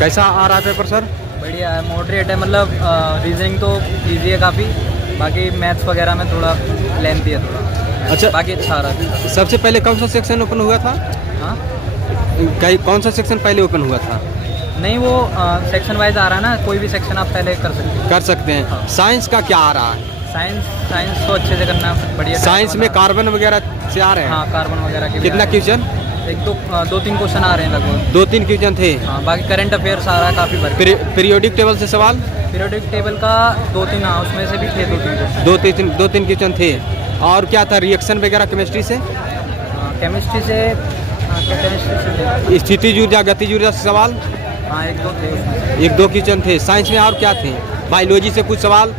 कैसा आ रहा है पेपर सर? बढ़िया है, मॉडरेट है, मतलब रीजनिंग तो इजी है काफ़ी, बाकी मैथ्स वगैरह में थोड़ा लेंथी है थोड़ा। अच्छा। बाकी अच्छा आ रहा है। सबसे पहले कौन सा सेक्शन ओपन हुआ था? हाँ कौन सा सेक्शन पहले ओपन हुआ था? नहीं, वो सेक्शन वाइज आ रहा है ना, कोई भी सेक्शन आप पहले कर सकते हो। कर सकते हैं। हाँ। साइंस का क्या आ रहा है? साइंस तो अच्छे से करना बढ़िया। साइंस में कार्बन वगैरह से आ रहे हैं? हाँ, कार्बन वगैरह के भी कितना आ रहे क्वेश्चन? हैं। एक दो तीन क्वेश्चन आ रहे हैं लगभग। 2-3 क्वेश्चन थे। हाँ, बाकी करंट अफेयर्स आ रहा है काफ़ी भर। पीरियोडिक टेबल से सवाल? पीरियोडिक टेबल का 2-3, हाँ उसमें से भी थे 2-3 क्वेश्चन। 2-3 क्वेश्चन थे। और क्या था, रिएक्शन वगैरह केमिस्ट्री से? केमिस्ट्री से, हाँ केमिस्ट्री से स्थितिज ऊर्जा गतिज ऊर्जा से सवाल? हाँ 1-2 थे उसमें। 1-2 क्वेश्चन थे। साइंस में और क्या थे? बायोलॉजी से कुछ सवाल?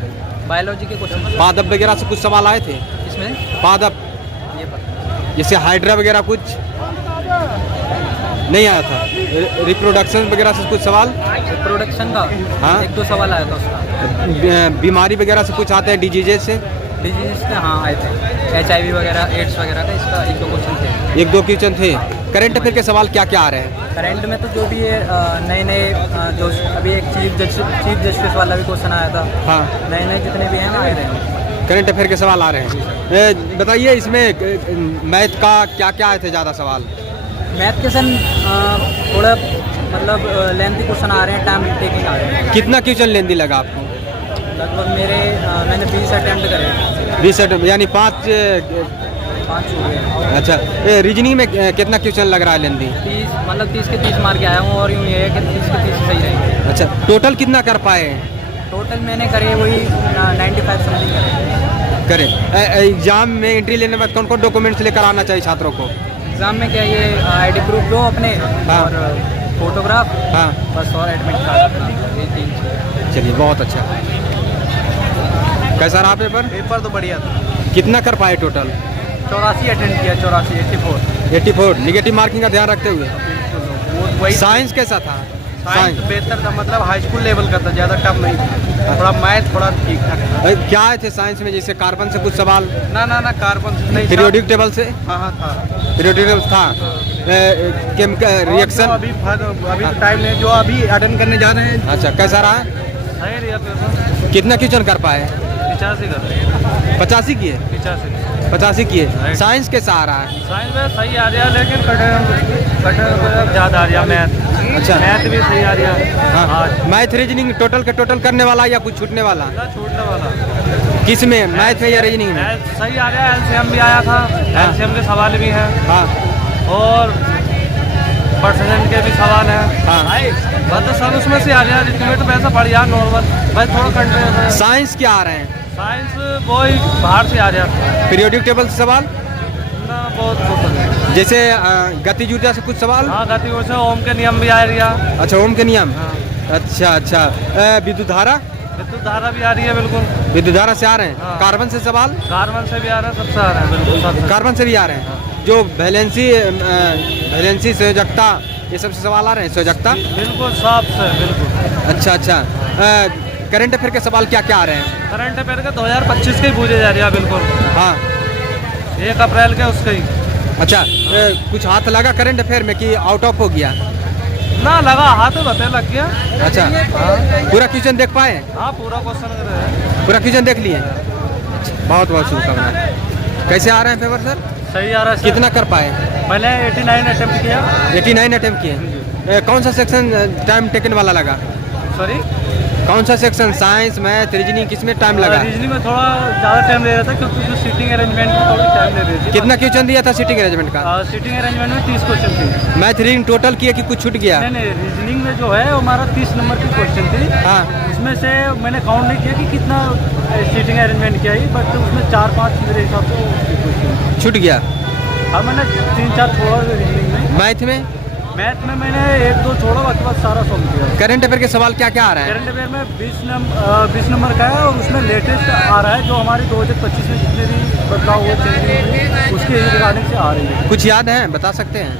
बायोलॉजी के क्वेश्चन पादप वगैरह से कुछ सवाल आए थे? इसमें पादप ये पता जैसे हाइड्रा वगैरह कुछ नहीं आया था? रिप्रोडक्शन वगैरह से कुछ सवाल? प्रोडक्शन का हाँ। 1-2 सवाल आया था उसका। बीमारी वगैरह से कुछ आते हैं, डिजीजेज से? डिजीज से हाँ आए थे, HIV वगैरह, एड्स वगैरह का, इसका 1-2 क्वेश्चन थे। 1-2 क्वेश्चन थे। करंट अफेयर के सवाल क्या क्या आ रहे हैं? करंट में तो जो भी है नए नए जो अभी एक चीफ जस्टिस वाला भी क्वेश्चन आया था। हाँ, नए नए जितने भी हैं ना आए रहे हैं। करंट अफेयर के सवाल आ रहे हैं। बताइए इसमें मैथ का क्या क्या आए थे ज़्यादा सवाल? मैथ के सन थोड़ा मतलब लेंथी क्वेश्चन आ रहे हैं, टाइम टेकिंग आ रहे हैं। कितना क्वेश्चन लेंदी लगा आपको? लगभग मैंने 20 अटेम्प्ट करे। 20 यानी 5। 5 हो गए। अच्छा, रीजनिंग में कितना क्वेश्चन लग रहा है लेंदी? 30, मतलब 30 के 30 मार के आया हूँ, और यूँ ये है कि 30 के 30 सही रहेंगे। अच्छा, टोटल कितना कर पाए? टोटल मैंने करे वही 95 समथिंग करे। करें। एग्जाम में एंट्री लेने के बाद कौन कौन डॉक्यूमेंट्स लेकर आना चाहिए छात्रों को? एग्ज़ाम में क्या ये ID प्रूफ दो अपने, हाँ। और फोटोग्राफ, हाँ, बस, और एडमिट कार्ड अपना, ये 3 चीज़। चलिए बहुत अच्छा। कैसा रहा पेपर? पेपर तो बढ़िया था। कितना कर पाए टोटल? 84 अटेंड किया, 84, 84 निगेटिव मार्किंग का ध्यान रखते हुए। वही साइंस कैसा था? साइंस बेहतर था, मतलब हाई स्कूल लेवल का था, ज़्यादा टफ नहीं था। थोड़ा मैथ थोड़ा ठीक ठाक था। क्या आए थे साइंस में? जैसे कार्बन से कुछ सवाल? ना कार्बन से नहीं था। पीरियोडिक टेबल से? हाँ था। पीरियोडिक टेबल था। Chemical reaction? अभी तो टाइम नहीं, जो अभी अटेंड करने जा रहे हैं। अच्छा, कैसा रहा? सही रहा पेपर। कितना क्वेश्चन कर पाए? 85 कर 85 किए? 85 किए। साइंस कैसा आ रहा है? साइंस में सही आ रहा है, लेकिन कठिन ज़्यादा आ रहा है। मैथ, अच्छा, मैथ भी सही आ रहा है। हाँ। मैथ रीजनिंग टोटल का टोटल करने वाला या कुछ छूटने वाला? छूटने वाला किस में, मैथ में या रीजनिंग में? मैथ सही आ रहा है। LCM भी आया था, LCM के सवाल भी हैं, हाँ और परसेंट के भी सवाल हैं। हाँ। बस तो सब उसमें से आ रहा है। रिजल्ट तो वैसा बढ़िया नॉर्मल, बस थोड़ा कंट्री। साइंस क्या आ रहे हैं? साइंस वही बाहर से आ रहा है। पीरियोडिक टेबल से सवाल? ना बहुत पसंद है। जैसे गतिज ऊर्जा से कुछ सवाल? हाँ, गति से ओम के नियम भी आ रहा है। अच्छा, ओम के नियम। हाँ। अच्छा, विद्युत धारा? विद्युत धारा भी आ रही है, बिल्कुल। विद्युत धारा से आ रहे हैं। हाँ। कार्बन से सवाल? कार्बन से भी आ रहा है, सबसे आ रहा है, बिल्कुल सबसे। कार्बन से भी आ रहे हैं। जो वैलेंसी संयोजकता, ये सब से सवाल आ रहे हैं। संयोजकता बिल्कुल साफ से, बिल्कुल। अच्छा। करंट अफेयर के सवाल क्या क्या आ रहे हैं? करंट अफेयर के 2025 के ही पूछे जा रहे हैं, बिल्कुल। हाँ। 1 अप्रैल के उसके ही। अच्छा, कुछ हाथ लगा करंट अफेयर में कि आउट ऑफ हो गया? ना लगा, हाथ बते लग गया। अच्छा, पूरा क्वेश्चन देख पाए? हाँ, पूरा क्वेश्चन कर रहे हैं। पूरा क्वेश्चन देख लिए? बहुत बहुत शुभकामनाएं। कैसे आ रहे हैं पेपर सर? सही आ रहा है। कितना कर पाए? मैंने 89 अटेम्प्ट किया। 89 अटेम्प्ट किए। कौन सा सेक्शन टाइम टेकन वाला लगा? सॉरी, कौन सा सेक्शन? साइंस, मैथ, रीजनिंग, किसमें टाइम लगा? रीजनिंग में थोड़ा ज़्यादा टाइम ले रहा था, क्योंकि जो सीटिंग अरेंजमेंट में थोड़ी टाइम ले रही थी। कितना क्वेश्चन दिया था सीटिंग अरेंजमेंट का? सीटिंग अरेंजमेंट में 30 क्वेश्चन थी। मैथ रीडिंग टोटल किए कि कुछ छूट गया? नहीं, रीजनिंग में जो है वो हमारा 30 नंबर की क्वेश्चन थी। हाँ। उसमें से मैंने काउंट नहीं किया कि कितना सीटिंग अरेंजमेंट किया ही, बट उसमें 4-5 मेरे हिसाब से छूट गया। अब मैंने 3-4 छोड़ा रीजनिंग में। मैथ में? मैथ में मैंने 1-2 छोड़ा, बाकी बात सारा सॉल्व किया। करंट अफेयर के सवाल क्या क्या आ रहा है? करंट अफेयर में 20 नंबर का है, और उसमें लेटेस्ट आ रहा है जो हमारे 2025 में जितने भी बदलाव हुए, चेंज उसके रिगार्डिंग से आ रही है। कुछ याद है, बता सकते हैं?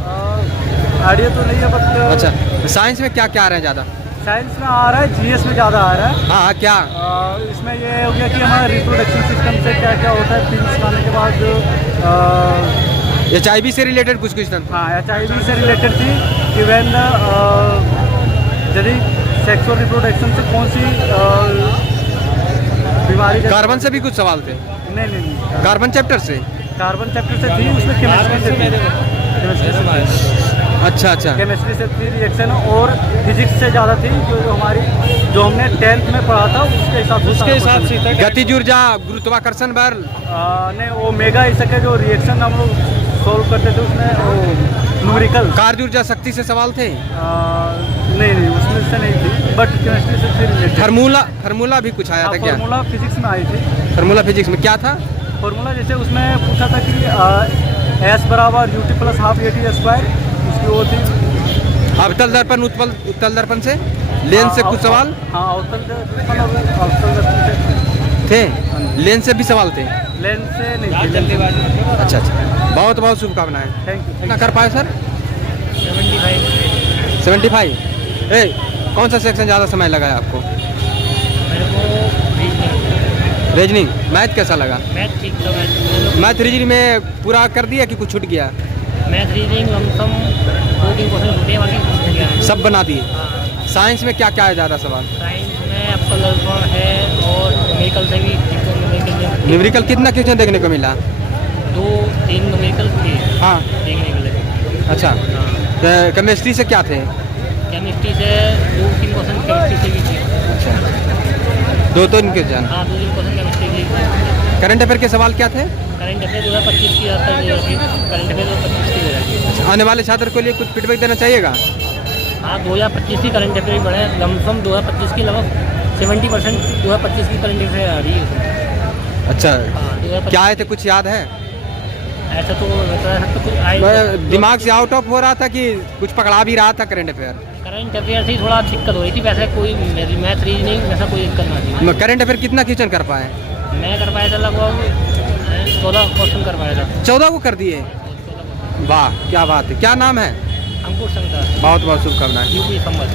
आइडिया तो नहीं है, बट अच्छा, साइंस में क्या क्या आ रहा है ज़्यादा? साइंस में आ रहा है, GS में ज़्यादा आ रहा है। हाँ, क्या? इसमें ये हो गया कि हमारा रिप्रोडक्शन सिस्टम से क्या क्या होता है, पिल्स खाने के बाद। HIV से रिलेटेड कुछ क्वेश्चन? हाँ, HIV से रिलेटेड थी कि व्हेन यदि सेक्सुअल रिप्रोडक्शन से कौन सी बीमारी कार्बन से भी कुछ सवाल थे? नहीं कार्बन चैप्टर से? कार्बन चैप्टर से थी, उसमें केमिस्ट्री से थी रिएक्शन, और फिजिक्स से ज़्यादा थी जो हमने 10th में पढ़ा था उसके हिसाब से गतिज ऊर्जा, गुरुत्वाकर्षण बल, नहीं वो मेगा इसके जो रिएक्शन हम लोग सोल्व करते थे उसमें वो न्यूमेरिकल। कार्य ऊर्जा शक्ति से सवाल थे? नहीं उसमें से नहीं थी, बट केमिस्ट्री से थी रिलेटेड। फार्मूला भी कुछ आया था क्या? फार्मूला फिजिक्स में आई थी। फार्मूला फिजिक्स में क्या था? फार्मूला जैसे उसमें पूछा था कि S बराबर UT plus half AT square, उसकी वो थी। अवतल दर्पण उत्तल दर्पण से, लेंस से कुछ सवाल? हाँ अवतल दर्पण थे, लेंस से भी सवाल थे? लेंस से नहीं। अच्छा, बहुत बहुत शुभकामनाएं। Thank you. कितना कर पाए सर? 75। कौन सा सेक्शन ज़्यादा समय लगा है आपको? मेरे को रीजनिंग। मैथ कैसा लगा? मैथ ठीक था। मैथ रीजनिंग में पूरा कर दिया कि कुछ छूट गया? मैथ रीजनिंग लमसम 2-3 क्वेश्चन छूटे, बाकी कुछ नहीं गया। सब बना दिए? हाँ। साइंस में क्या क्या है ज़्यादा सवाल? साइंस में अवतल दर्पण है और न्यूमेरिकल से भी न्यूमेरिकल कितना क्वेश्चन देखने को मिला? 2-3 न्यूमेरिकल थे। हाँ, देखने के लिए। अच्छा। हाँ। केमिस्ट्री से क्या थे? केमिस्ट्री से 2-3 क्वेश्चन केमिस्ट्री से भी थे। अच्छा, 2-3 क्वेश्चन। हाँ 2-3 क्वेश्चन केमिस्ट्री के थे। करंट अफेयर के सवाल क्या थे? करंट अफेयर 2025 की ज़्यादातर थी। करंट अफेयर 2025 की ज़्यादा। आने वाले छात्र के लिए कुछ फीडबैक देना चाहिएगा? हाँ 2025 की करंट अफेयर भी बढ़े, लमसम 2025 की लगभग 70% 2025 की करंट अफेयर आ रही है। अच्छा, हाँ 2025 क्या आए थे कुछ याद है? ऐसा तो कुछ आए दिमाग से आउट ऑफ हो रहा था कि कुछ पकड़ा भी रहा था करंट अफेयर? करंट अफेयर से ही थोड़ा दिक्कत हो रही थी, वैसे कोई मैथ रीजनिंग वैसा कोई दिक्कत नहीं थी। करंट अफेयर कितना क्वेश्चन कर पाए? मैं कर पाया था लगभग 14 क्वेश्चन कर पाया था। 14 को कर दिए? वाह क्या बात है। क्या नाम है? अंकुश शंकर, बहुत बहुत शुभकामनाएं। यूपी संबल।